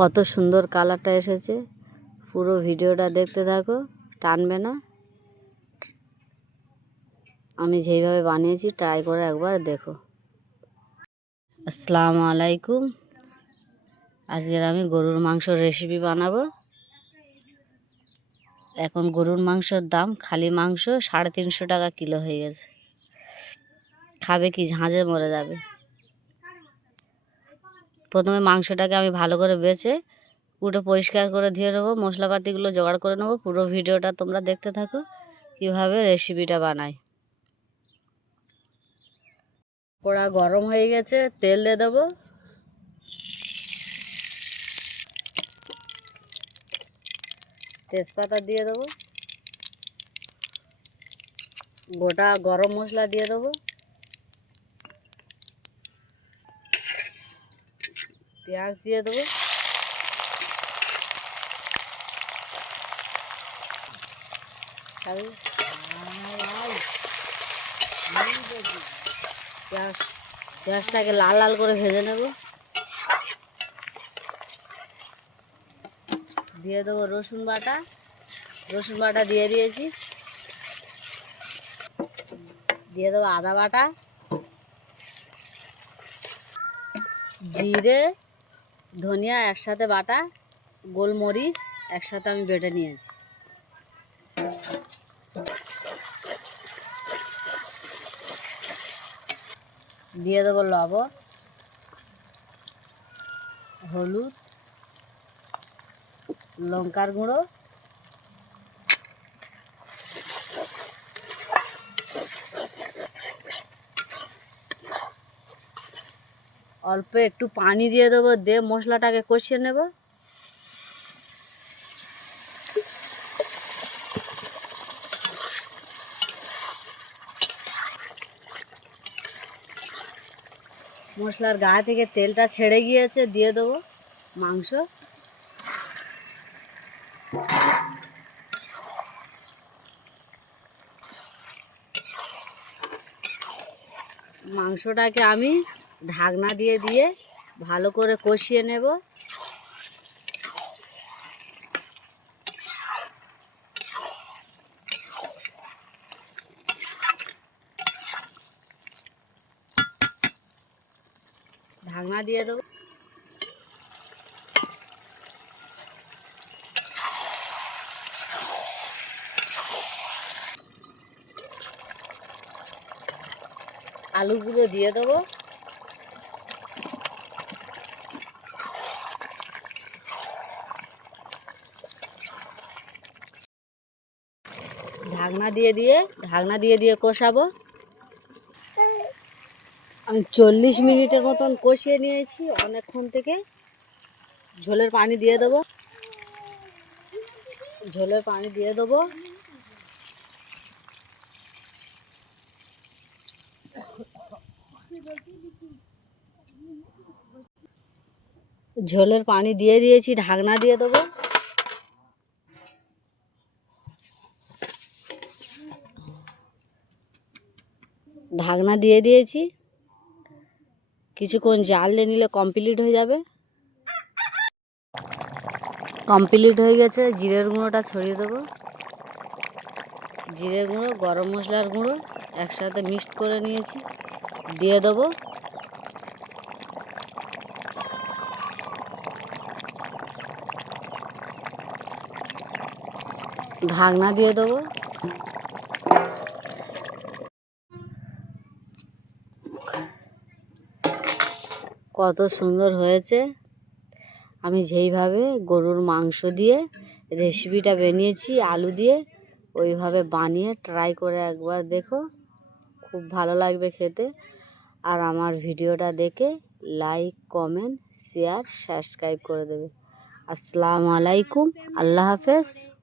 কত সুন্দর কালারটা এসেছে। পুরো ভিডিওটা দেখতে থাকো, টানবে না। আমি যেইভাবে বানিয়েছি ট্রাই করে একবার দেখো। আসসালামু আলাইকুম। আজকের আমি গরুর মাংসর রেসিপি বানাবো। এখন গরুর মাংসর দাম, খালি মাংস সাড়ে তিনশো টাকা কিলো হয়ে গেছে। খাবে কি, ঝাঁঝে মরে যাবে। প্রথমে মাংসটাকে আমি ভালো করে বেছে, কুটে পরিষ্কার করে ধুয়ে নেব, মশলাপাতিগুলো জোগাড় করে নেব। পুরো ভিডিওটা তোমরা দেখতে থাকো, কীভাবে রেসিপিটা বানাই। কড়া গরম হয়ে গেছে, তেল দিয়ে দেবো। তেজপাতা দিয়ে দেবো। গোটা গরম মশলা দিয়ে দেবো। পেঁয়াজ দিয়ে দেবো। পেঁয়াজ, পেঁয়াজটাকে লাল লাল করে ভেজে নেব। দিয়ে দেবো রসুন বাটা। রসুন বাটা দিয়ে দিয়েছি। দিয়ে দেবো আদা বাটা। জিরে ধনিয়া একসাথে বাটা গোলমরিচ একসাথে আমি বেটে নিয়েছি। দিয়ে দেবো লবণ হলুদ লঙ্কার গুঁড়ো অল্প একটু পানি দিয়ে দেবো, দিয়ে মশলাটাকে কষিয়ে নেব। মশলার গা থেকে তেলটা ছেড়ে গিয়েছে, দিয়ে দেবো মাংস। মাংসটাকে আমি ঢাকনা দিয়ে দিয়ে ভালো করে কষিয়ে নেব। ঢাকনা দিয়ে দেবো। আলুগুলো দিয়ে দেবো। ঢাকনা দিয়ে দিয়ে, ঢাকনা দিয়ে দিয়ে কষাবো। আমি চল্লিশ মিনিটের মতন কষিয়ে নিয়েছি, অনেকক্ষণ থেকে। ঝোলের পানি দিয়ে দেবো। ঝোলের পানি দিয়ে দেবো। ঝোলের পানি দিয়ে দিয়েছি, ঢাকনা দিয়ে দেবো। ঢাকনা দিয়ে দিয়েছি। কিছুক্ষণ জাল দিয়ে নিলে কমপ্লিট হয়ে যাবে। কমপ্লিট হয়ে গেছে, জিরের গুঁড়োটা ছড়িয়ে দেবো। জিরে গুঁড়ো, গরম মশলার গুঁড়ো একসাথে মিক্সড করে নিয়েছি, দিয়ে দেবো। ঢাকনা দিয়ে দেবো। কত সুন্দর হয়েছে। আমি যেইভাবে গরুর মাংস দিয়ে রেসিপিটা বানিয়েছি, আলু দিয়ে, ওইভাবে বানিয়ে ট্রাই করে একবার দেখো। খুব ভালো লাগবে খেতে। আর আমার ভিডিওটা দেখে লাইক কমেন্ট শেয়ার সাবস্ক্রাইব করে দেবে। আসসালামু আলাইকুম। আল্লাহ হাফেজ।